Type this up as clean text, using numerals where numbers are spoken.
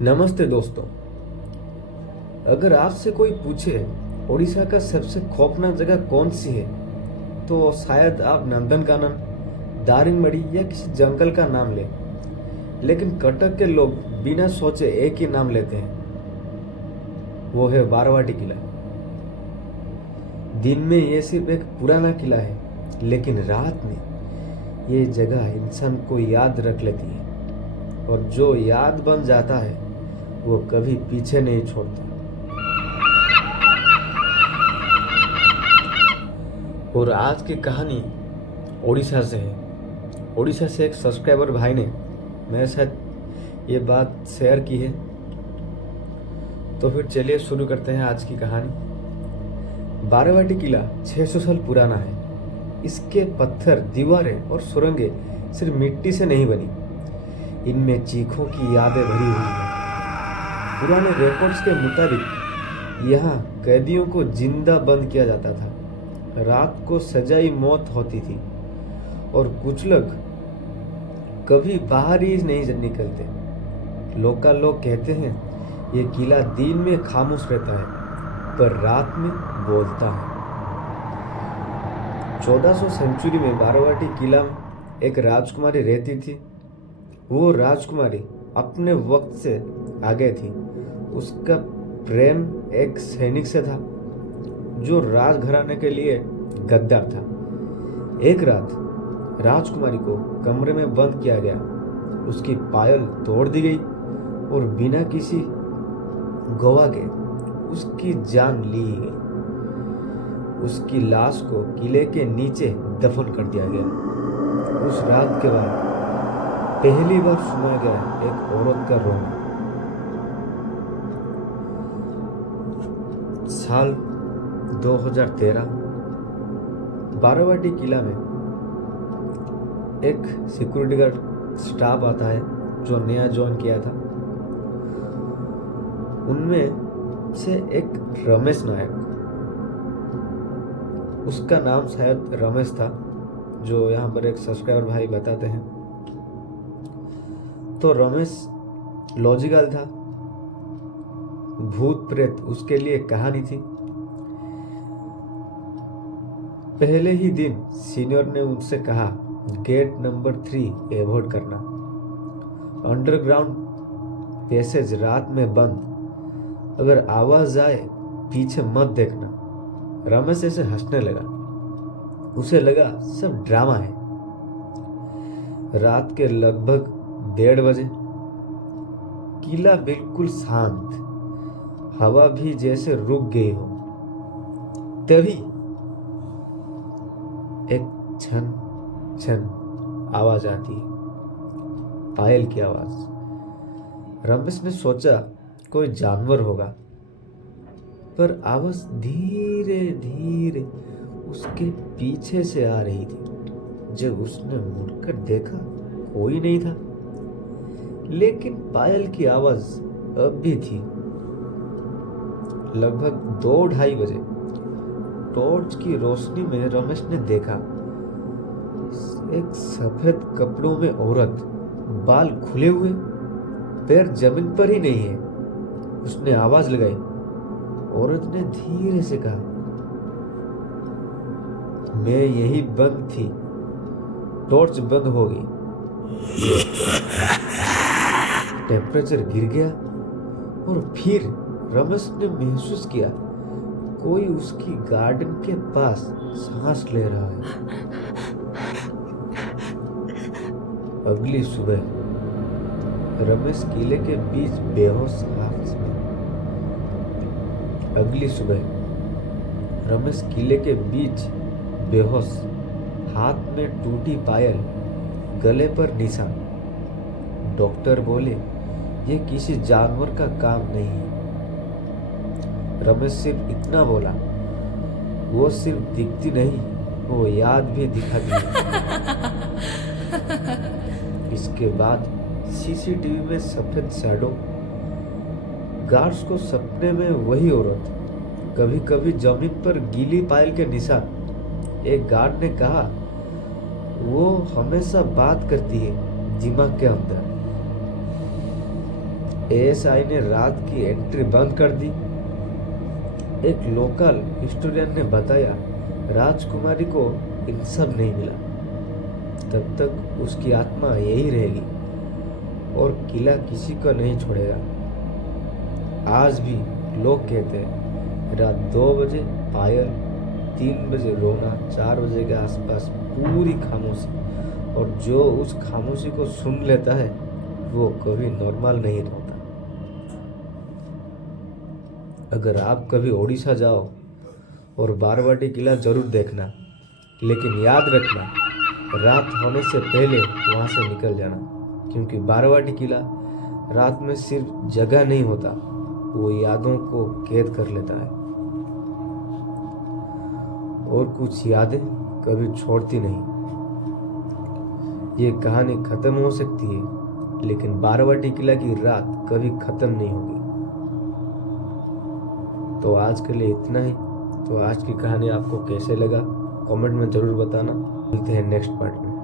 नमस्ते दोस्तों। अगर आपसे कोई पूछे ओडिशा का सबसे खौफनाक जगह कौन सी है, तो शायद आप नंदनकानन, दारिंगबाड़ी या किसी जंगल का नाम लें। लेकिन कटक के लोग बिना सोचे एक ही नाम लेते हैं, वो है बारवाटी किला। दिन में ये सिर्फ एक पुराना किला है, लेकिन रात में ये जगह इंसान को याद रख लेती है, और जो याद बन जाता है वो कभी पीछे नहीं छोड़ता। और आज की कहानी ओडिशा से है। ओडिशा से एक सब्सक्राइबर भाई ने मेरे साथ ये बात शेयर की है, तो फिर चलिए शुरू करते हैं आज की कहानी। बारावाटी किला 600 साल पुराना है। इसके पत्थर, दीवारें और सुरंगें सिर्फ मिट्टी से नहीं बनी, इनमें चीखों की यादें भरी हुई हैं। पुराने रिकॉर्ड्स के मुताबिक यहाँ कैदियों को जिंदा बंद किया जाता था, रात को सजाई मौत होती थी, और कुछ लोग कभी बाहर ही नहीं निकलते। लोकल लोग कहते हैं ये किला दिन में खामोश रहता है, पर रात में बोलता है। 1400 सेंचुरी में बारावाटी किला में एक राजकुमारी रहती थी। वो राजकुमारी अपने वक्त से आगे थी। उसका प्रेम एक सैनिक से था जो राजघराने के लिए गद्दार था। एक रात राजकुमारी को कमरे में बंद किया गया, उसकी पायल तोड़ दी गई और बिना किसी गवाह के उसकी जान ली गई। उसकी लाश को किले के नीचे दफन कर दिया गया। उस रात के बाद पहली बार सुना गया एक औरत का रोना। साल 2013 बारावाटी किला में एक सिक्योरिटी गार्ड स्टाफ आता है जो नया ज्वाइन किया था। उनमें से एक रमेश नायक, उसका नाम शायद रमेश था, जो यहाँ पर एक सब्सक्राइबर भाई बताते हैं। तो रमेश लॉजिकल था, भूत प्रेत उसके लिए कहानी थी। पहले ही दिन सीनियर ने उनसे कहा, गेट नंबर 3 अवॉइड करना, अंडरग्राउंड पैसेज रात में बंद, अगर आवाज आए पीछे मत देखना। रमेश ऐसे हंसने लगा, उसे लगा सब ड्रामा है। रात के लगभग 1:30 बजे किला बिल्कुल शांत, हवा भी जैसे रुक गई हो। तभी एक छन छन आवाज आती है, पायल की आवाज। रमेश ने सोचा कोई जानवर होगा, पर आवाज धीरे धीरे उसके पीछे से आ रही थी। जब उसने मुड़कर देखा, कोई नहीं था, लेकिन पायल की आवाज अब भी थी। लगभग 2-2:30 बजे टॉर्च की रोशनी में रमेश ने देखा एक सफेद कपड़ों में औरत, बाल खुले हुए, पैर जमीन पर ही नहीं है। उसने आवाज लगाई। औरत ने धीरे से कहा, मैं यही बंद थी, टॉर्च बंद हो गई। टेम्परेचर गिर गया और फिर रमेश ने महसूस किया कोई उसकी गार्डन के पास सांस ले रहा है। अगली सुबह रमेश किले के बीच बेहोश हाथ में टूटी पायल, गले पर निशान। डॉक्टर बोले ये किसी जानवर का काम नहीं है। रमेश सिर्फ इतना बोला, वो सिर्फ दिखती नहीं, वो याद भी दिखाती है। इसके बाद सीसीटीवी में सफेद शैडो, गार्ड्स को सपने में वही औरत, कभी कभी जमीन पर गीली पायल के निशान। एक गार्ड ने कहा वो हमेशा बात करती है दिमाग के अंदर। एएसआई ने रात की एंट्री बंद कर दी। एक लोकल हिस्टोरियन ने बताया राजकुमारी को इंसाफ नहीं मिला, तब तक उसकी आत्मा यही रहेगी और किला किसी को नहीं छोड़ेगा। आज भी लोग कहते हैं रात 2 बजे पायल, 3 बजे रोना, 4 बजे के आसपास पूरी खामोशी, और जो उस खामोशी को सुन लेता है वो कभी नॉर्मल नहीं होता। अगर आप कभी ओडिशा जाओ और बारवाटी किला जरूर देखना, लेकिन याद रखना रात होने से पहले वहाँ से निकल जाना, क्योंकि बारवाटी किला रात में सिर्फ जगह नहीं होता, वो यादों को कैद कर लेता है। और कुछ यादें कभी छोड़ती नहीं। ये कहानी खत्म हो सकती है, लेकिन बारवाटी किला की रात कभी खत्म नहीं होगी। तो आज के लिए इतना ही। तो आज की कहानी आपको कैसे लगा कमेंट में ज़रूर बताना। मिलते हैं नेक्स्ट पार्ट में।